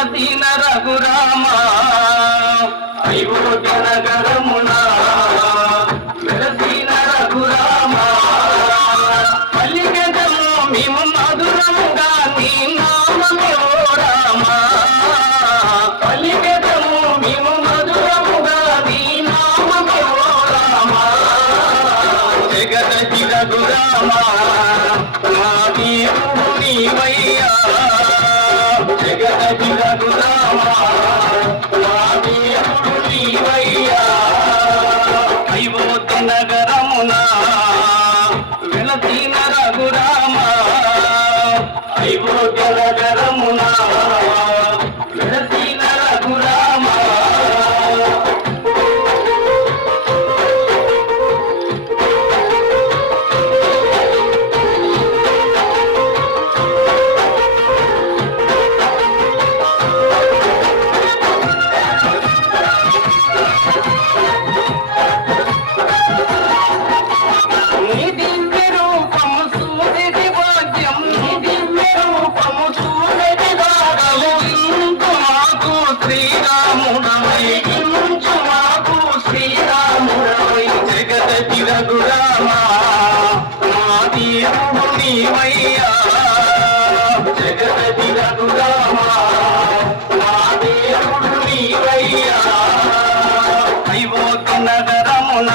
వెలసిన రఘురామ అయోధ్య నగరమున వెలసిన రఘురామ పలికెదము మేము మధురముగా నీ నామమే ఓ రామ పలికెదము మేము మధురముగా నీ నామమే ఓ రామ జగదతి రఘురామ నా దేవుడు నీవయ్యా జగదతి రఘురామ నా దేవుడు నీవయ్యా అయోధ్య నగరమున వెలసిన రఘురామ అయోధ్య నగరమున వెలసిన రఘురామ రఘురామ నా దేవుడు నీవయ్యా జగదతి రఘురామ నా దేవుడు నీవయ్యా అయోధ్య నగరమున